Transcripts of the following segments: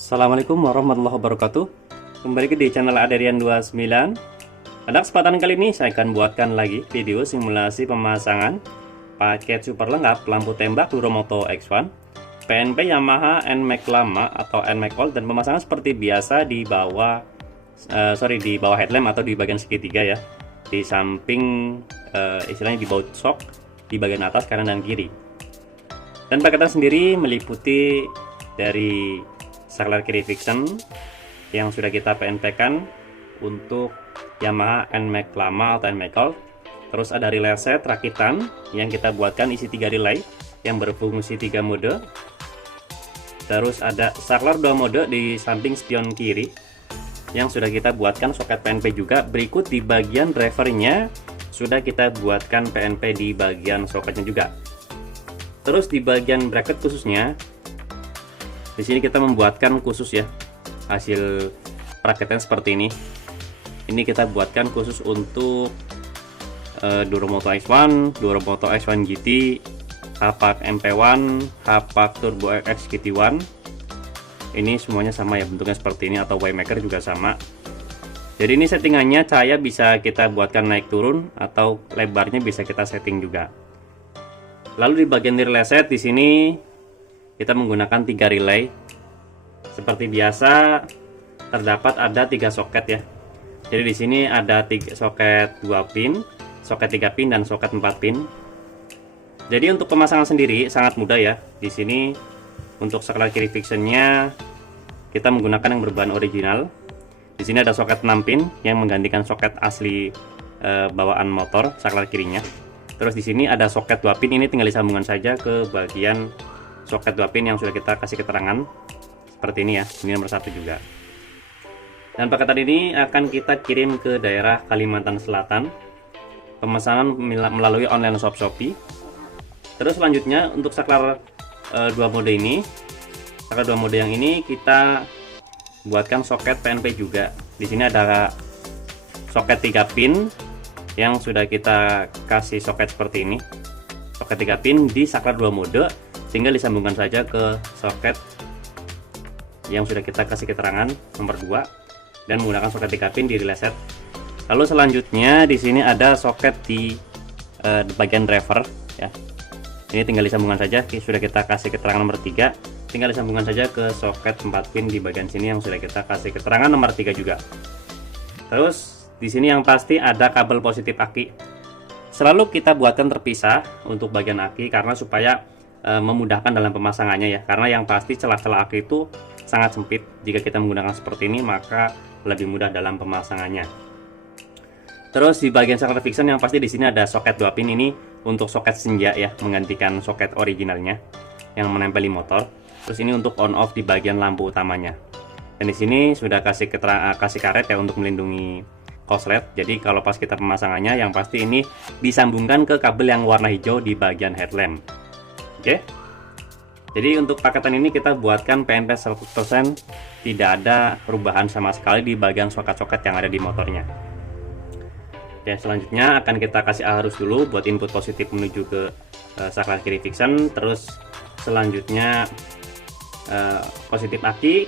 Assalamualaikum warahmatullahi wabarakatuh. Kembali di channel Aderian29. Pada kesempatan kali ini saya akan buatkan lagi video simulasi pemasangan paket super lengkap lampu tembak Duromoto X1 PNP Yamaha NMAX lama atau NMAX Old, dan pemasangan seperti biasa di bawah di bawah headlamp atau di bagian segitiga ya, di samping istilahnya di baut shock di bagian atas kanan dan kiri. Dan paketan sendiri meliputi dari saklar kiri fiction yang sudah kita PNP kan untuk Yamaha NMAX lama atau NMAX Old. Terus ada relay set rakitan yang kita buatkan isi 3 relay yang berfungsi 3 mode. Terus ada saklar 2 mode di samping spion kiri yang sudah kita buatkan soket PNP juga. Berikut di bagian drivernya sudah kita buatkan PNP di bagian soketnya juga. Terus di bagian bracket khususnya, di sini kita membuatkan khusus ya, hasil praketnya seperti ini. Ini kita buatkan khusus untuk Duromoto X1, Duromoto X1 GT, Hapak MP1, Hapak Turbo X GT1. Ini semuanya sama ya, bentuknya seperti ini, atau Waymaker juga sama. Jadi ini settingannya cahaya bisa kita buatkan naik turun atau lebarnya bisa kita setting juga. Lalu di bagian relay set di sini kita menggunakan 3 relay. Seperti biasa terdapat ada 3 soket ya. Jadi di sini ada 3 soket 2 pin, soket 3 pin dan soket 4 pin. Jadi untuk pemasangan sendiri sangat mudah ya. Di sini untuk saklar kiri fictionnya kita menggunakan yang berbahan original. Di sini ada soket 6 pin yang menggantikan soket asli bawaan motor saklar kirinya. Terus di sini ada soket 2 pin, ini tinggal disambungkan saja ke bagian soket 2 pin yang sudah kita kasih keterangan seperti ini ya. Ini nomor 1 juga. Dan paketan ini akan kita kirim ke daerah Kalimantan Selatan. Pemesanan melalui online shop Shopee. Terus selanjutnya untuk saklar 2 mode ini, saklar 2 mode yang ini kita buatkan soket PNP juga. Di sini ada soket 3 pin yang sudah kita kasih soket seperti ini. Soket 3 pin di saklar 2 mode, tinggal disambungkan saja ke soket yang sudah kita kasih keterangan nomor 2 dan menggunakan soket 3 pin di relay set. Lalu selanjutnya di sini ada soket di bagian driver ya. Ini tinggal disambungkan saja, sudah kita kasih keterangan nomor 3, tinggal disambungkan saja ke soket 4 pin di bagian sini yang sudah kita kasih keterangan nomor 3 juga. Terus di sini yang pasti ada kabel positif aki. Selalu kita buatkan terpisah untuk bagian aki karena supaya memudahkan dalam pemasangannya ya. Karena yang pasti celah-celah aki itu sangat sempit. Jika kita menggunakan seperti ini maka lebih mudah dalam pemasangannya. Terus di bagian saklar fiction yang pasti di sini ada soket 2 pin, ini untuk soket senja ya, menggantikan soket originalnya yang menempel di motor. Terus ini untuk on off di bagian lampu utamanya. Dan di sini sudah kasih karet ya untuk melindungi koslet. Jadi kalau pas kita pemasangannya yang pasti ini disambungkan ke kabel yang warna hijau di bagian headlamp. Oke. Jadi untuk paketan ini kita buatkan PNP 100%, tidak ada perubahan sama sekali di bagian soket-soket yang ada di motornya. Oke, selanjutnya akan kita kasih arus dulu buat input positif menuju ke saklar kiri fiction. Terus selanjutnya positif aki,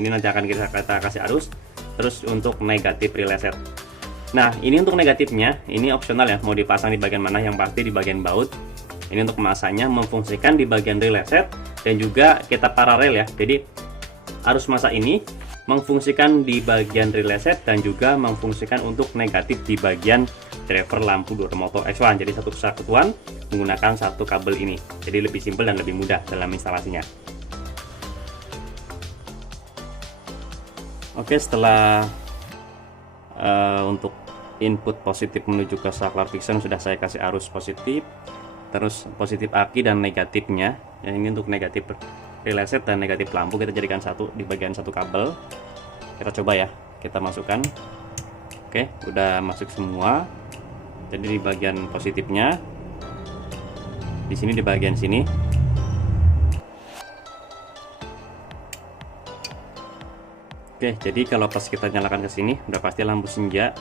ini nanti akan kita kasih arus. Terus untuk negatif relay set. Nah ini untuk negatifnya, ini opsional ya, mau dipasang di bagian mana, yang pasti di bagian baut. Ini untuk masanya memfungsikan di bagian relay set dan juga kita paralel ya. Jadi arus masa ini memfungsikan di bagian relay set dan juga memfungsikan untuk negatif di bagian driver lampu Duromoto X1. Jadi satu kesatuan menggunakan satu kabel ini. Jadi lebih simpel dan lebih mudah dalam instalasinya. Oke, setelah untuk input positif menuju ke saklar fiction sudah saya kasih arus positif, terus positif aki dan negatifnya. Yang ini untuk negatif relay set dan negatif lampu kita jadikan satu di bagian satu kabel. Kita coba ya, kita masukkan. Oke, udah masuk semua. Jadi di bagian positifnya, di sini di bagian sini. Oke, jadi kalau pas kita nyalakan ke sini, udah pasti lampu senja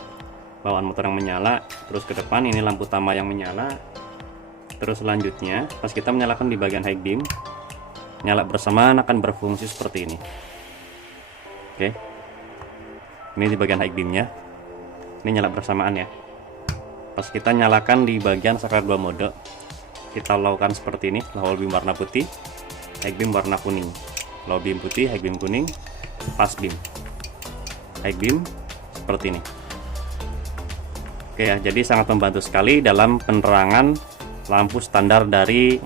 bawaan motor yang menyala. Terus ke depan ini lampu utama yang menyala. Terus selanjutnya pas kita menyalakan di bagian high beam, nyala bersamaan akan berfungsi seperti ini. Oke, ini di bagian high beamnya, ini nyala bersamaan ya. Pas kita nyalakan di bagian soket 2 mode, kita lakukan seperti ini. Low beam warna putih, high beam warna kuning. Low beam putih, high beam kuning, pass beam, high beam seperti ini. Oke ya, jadi sangat membantu sekali dalam penerangan lampu standar dari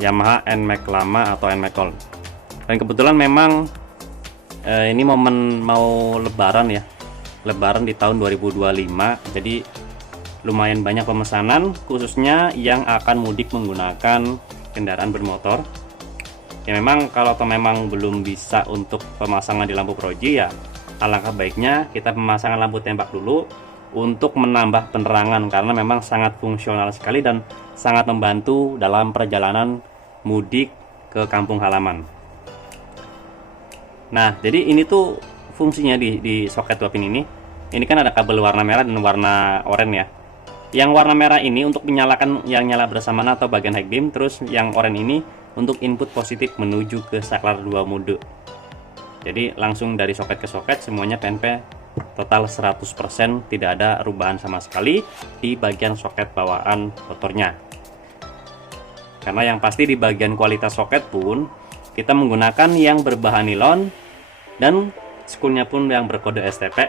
Yamaha NMAX lama atau NMAX Gold. Dan kebetulan memang ini momen mau lebaran ya, lebaran di tahun 2025, jadi lumayan banyak pemesanan khususnya yang akan mudik menggunakan kendaraan bermotor. Ya memang kalau memang belum bisa untuk pemasangan di lampu proji, ya alangkah baiknya kita pemasangan lampu tembak dulu untuk menambah penerangan, karena memang sangat fungsional sekali dan sangat membantu dalam perjalanan mudik ke kampung halaman. Nah, jadi ini tuh fungsinya di soket 2 pin ini. Ini kan ada kabel warna merah dan warna oranye ya. Yang warna merah ini untuk menyalakan yang nyala bersamaan atau bagian high beam, terus yang oranye ini untuk input positif menuju ke saklar 2 mode. Jadi langsung dari soket ke soket semuanya PNP total 100%, tidak ada perubahan sama sekali di bagian soket bawaan motornya. Karena yang pasti di bagian kualitas soket pun kita menggunakan yang berbahan nilon dan spoolnya pun yang berkode STP,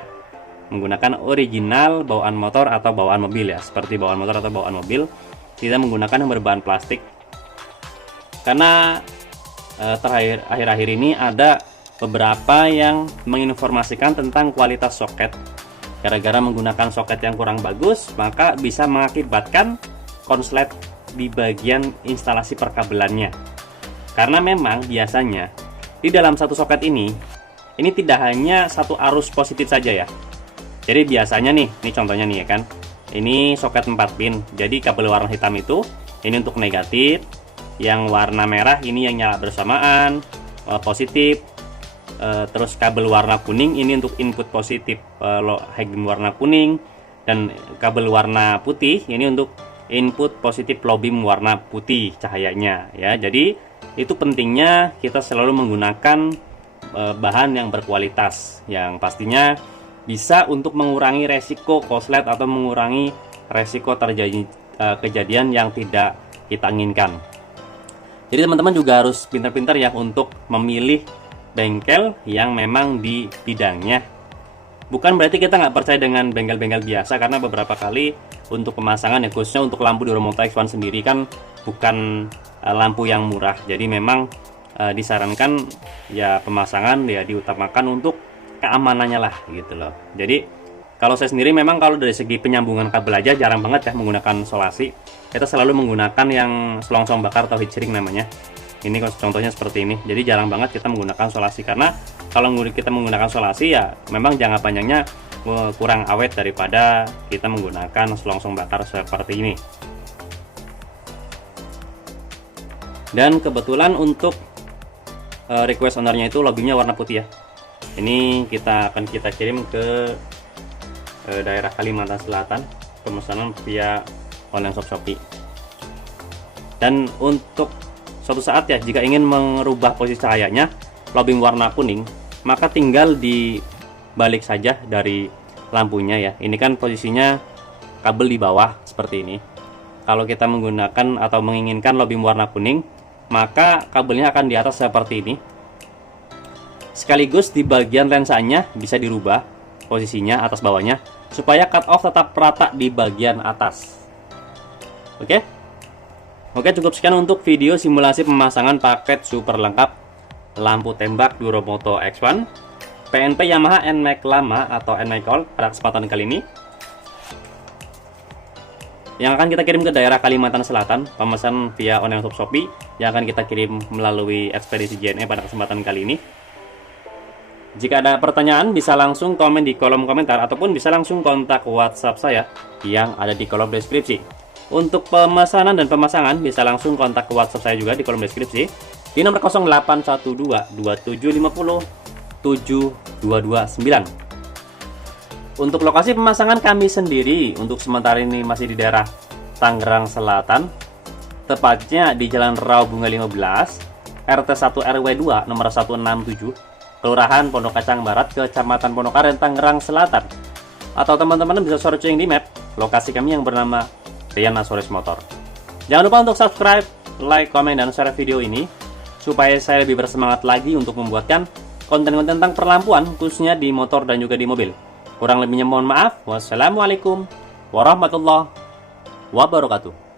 menggunakan original bawaan motor atau bawaan mobil ya, seperti bawaan motor atau bawaan mobil. Kita menggunakan yang berbahan plastik karena akhir-akhir ini ada beberapa yang menginformasikan tentang kualitas soket. Gara-gara menggunakan soket yang kurang bagus, maka bisa mengakibatkan konslet di bagian instalasi perkabelannya. Karena memang biasanya di dalam satu soket ini tidak hanya satu arus positif saja ya. Jadi biasanya nih, ini contohnya nih ya kan. Ini soket 4 pin. Jadi kabel warna hitam itu ini untuk negatif, yang warna merah ini yang nyala bersamaan, positif. Terus kabel warna kuning ini untuk input positif, high beam warna kuning, dan kabel warna putih ini untuk input positif low beam warna putih cahayanya ya. Jadi itu pentingnya kita selalu menggunakan bahan yang berkualitas, yang pastinya bisa untuk mengurangi resiko korslet atau mengurangi resiko terjadi kejadian yang tidak kita inginkan. Jadi teman-teman juga harus pintar-pintar ya untuk memilih bengkel yang memang di bidangnya. Bukan berarti kita nggak percaya dengan bengkel-bengkel biasa, karena beberapa kali untuk pemasangan ya, khususnya untuk lampu Duromoto X1 sendiri kan bukan lampu yang murah. Jadi memang disarankan ya pemasangan ya diutamakan untuk keamanannya lah gitu loh. Jadi kalau saya sendiri memang kalau dari segi penyambungan kabel aja jarang banget ya menggunakan solasi. Kita selalu menggunakan yang selongsong bakar atau heat shrink namanya. Ini contohnya seperti ini. Jadi jarang banget kita menggunakan solasi, karena kalau kita menggunakan solasi ya memang jangka panjangnya kurang awet daripada kita menggunakan selongsong bakar seperti ini. Dan kebetulan untuk request ownernya itu logonya warna putih ya. Ini akan kita kirim ke daerah Kalimantan Selatan, pemesanan via online shop Shopee. Dan untuk suatu saat ya jika ingin merubah posisi cahayanya low beam warna kuning, maka tinggal dibalik saja dari lampunya ya. Ini kan posisinya kabel di bawah seperti ini. Kalau kita menggunakan atau menginginkan low beam warna kuning, maka kabelnya akan di atas seperti ini. Sekaligus di bagian lensanya bisa dirubah posisinya atas bawahnya supaya cut off tetap rata di bagian atas. Oke, cukup sekian untuk video simulasi pemasangan paket super lengkap lampu tembak Duromoto X1 PNP Yamaha NMAX lama atau NMAX Gold pada kesempatan kali ini, yang akan kita kirim ke daerah Kalimantan Selatan, pemesan via online shop Shopee, yang akan kita kirim melalui ekspedisi JNE pada kesempatan kali ini. Jika ada pertanyaan bisa langsung komen di kolom komentar ataupun bisa langsung kontak WhatsApp saya yang ada di kolom deskripsi. Untuk pemesanan dan pemasangan bisa langsung kontak ke WhatsApp saya juga di kolom deskripsi di nomor 0812 2750 7229. Untuk lokasi pemasangan kami sendiri untuk sementara ini masih di daerah Tangerang Selatan, tepatnya di Jalan Rau Bunga 15, RT 1 RW 2 nomor 167, Kelurahan Pondok Kacang Barat, Kecamatan Pondokaren, Tangerang Selatan. Atau teman-teman bisa searching di map lokasi kami yang bernama Rian Asoris Motor. Jangan lupa untuk subscribe, like, komen, dan share video ini supaya saya lebih bersemangat lagi untuk membuatkan konten-konten tentang perlampuan, khususnya di motor dan juga di mobil. Kurang lebihnya mohon maaf. Wassalamualaikum warahmatullahi wabarakatuh.